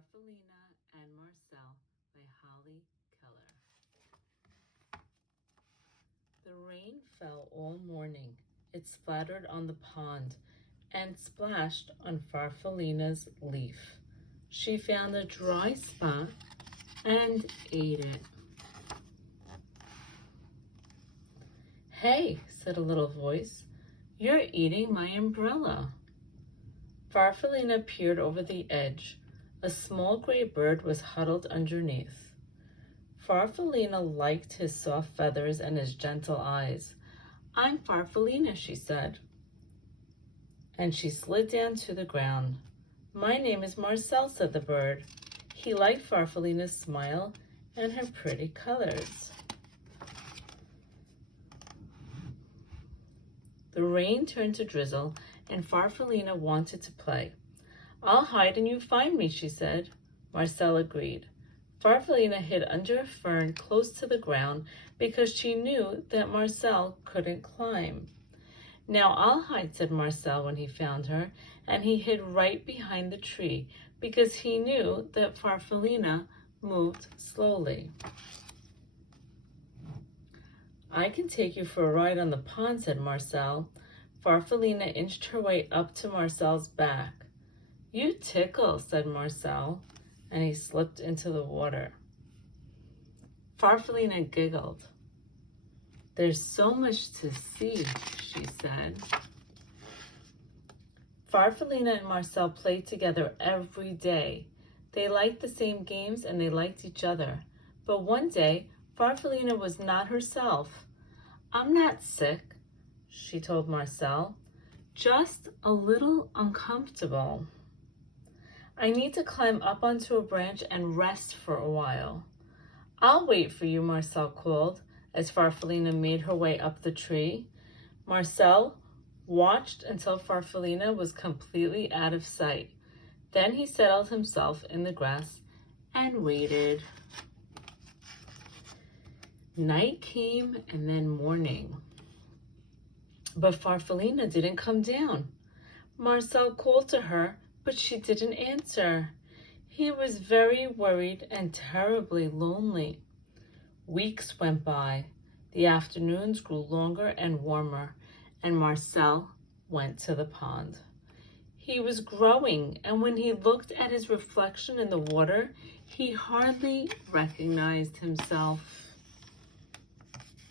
Farfallina and Marcel by Holly Keller. The rain fell all morning. It splattered on the pond and splashed on Farfallina's leaf. She found a dry spot and ate it. "Hey," said a little voice, "you're eating my umbrella." Farfallina peered over the edge. A small gray bird was huddled underneath. Farfallina liked his soft feathers and his gentle eyes. "I'm Farfallina," she said. And she slid down to the ground. "My name is Marcel," said the bird. He liked Farfallina's smile and her pretty colors. The rain turned to drizzle, and Farfallina wanted to play. "I'll hide and you find me," she said. Marcel agreed. Farfallina hid under a fern close to the ground because she knew that Marcel couldn't climb. "Now I'll hide," said Marcel when he found her, and he hid right behind the tree because he knew that Farfallina moved slowly. "I can take you for a ride on the pond," said Marcel. Farfallina inched her way up to Marcel's back. "You tickle," said Marcel, and he slipped into the water. Farfallina giggled. "There's so much to see," she said. Farfallina and Marcel played together every day. They liked the same games and they liked each other. But one day, Farfallina was not herself. "I'm not sick," she told Marcel, "just a little uncomfortable. I need to climb up onto a branch and rest for a while." "I'll wait for you," Marcel called as Farfallina made her way up the tree. Marcel watched until Farfallina was completely out of sight. Then he settled himself in the grass and waited. Night came and then morning. But Farfallina didn't come down. Marcel called to her, but she didn't answer. He was very worried and terribly lonely. Weeks went by. The afternoons grew longer and warmer, and Marcel went to the pond. He was growing, and when he looked at his reflection in the water, he hardly recognized himself.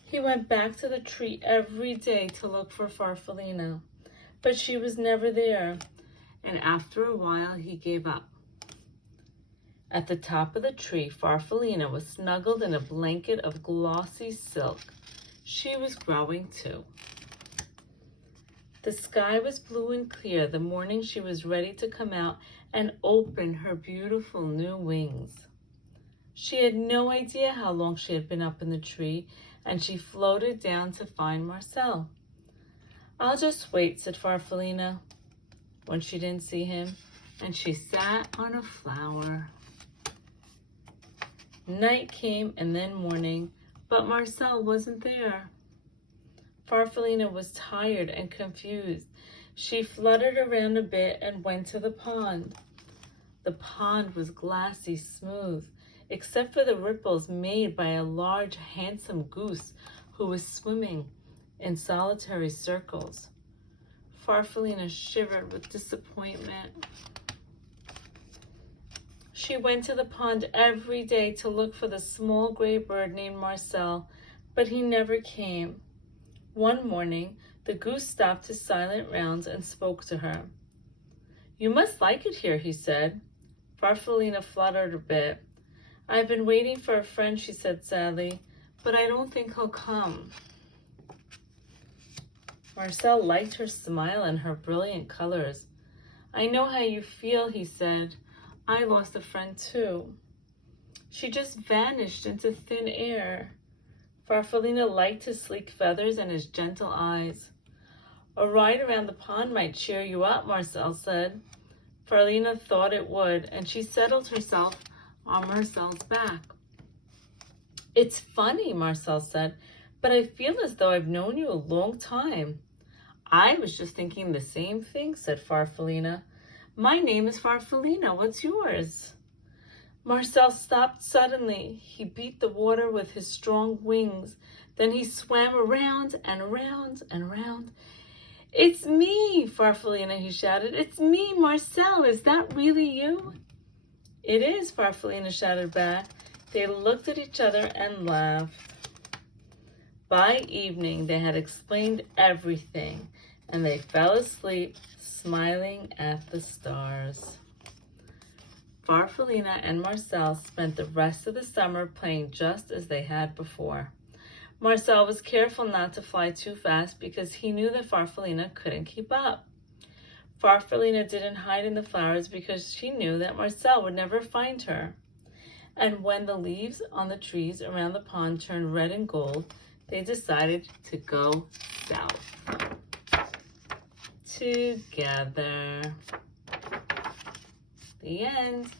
He went back to the tree every day to look for Farfallina, but she was never there, and after a while he gave up. At the top of the tree, Farfallina was snuggled in a blanket of glossy silk. She was growing too. The sky was blue and clear the morning she was ready to come out and open her beautiful new wings. She had no idea how long she had been up in the tree, and she floated down to find Marcel. "I'll just wait," said Farfallina when she didn't see him, and she sat on a flower. Night came and then morning, but Marcel wasn't there. Farfallina was tired and confused. She fluttered around a bit and went to the pond. The pond was glassy smooth, except for the ripples made by a large, handsome goose who was swimming in solitary circles. Farfallina shivered with disappointment. She went to the pond every day to look for the small gray bird named Marcel, but he never came. One morning, the goose stopped his silent rounds and spoke to her. "You must like it here," he said. Farfallina fluttered a bit. "I've been waiting for a friend," she said sadly, "but I don't think he'll come." Marcel liked her smile and her brilliant colors. "I know how you feel," he said. "I lost a friend too. She just vanished into thin air." Farfallina liked his sleek feathers and his gentle eyes. "A ride around the pond might cheer you up," Marcel said. Farfallina thought it would, and she settled herself on Marcel's back. "It's funny," Marcel said, "but I feel as though I've known you a long time." "I was just thinking the same thing," said Farfallina. "My name is Farfallina. What's yours?" Marcel stopped suddenly. He beat the water with his strong wings. Then he swam around and around and around. "It's me, Farfallina," he shouted. "It's me, Marcel. Is that really you?" "It is," Farfallina shouted back. They looked at each other and laughed. By evening, they had explained everything, and they fell asleep, smiling at the stars. Farfallina and Marcel spent the rest of the summer playing just as they had before. Marcel was careful not to fly too fast because he knew that Farfallina couldn't keep up. Farfallina didn't hide in the flowers because she knew that Marcel would never find her. And when the leaves on the trees around the pond turned red and gold, they decided to go south. Together. The end.